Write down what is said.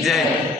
day.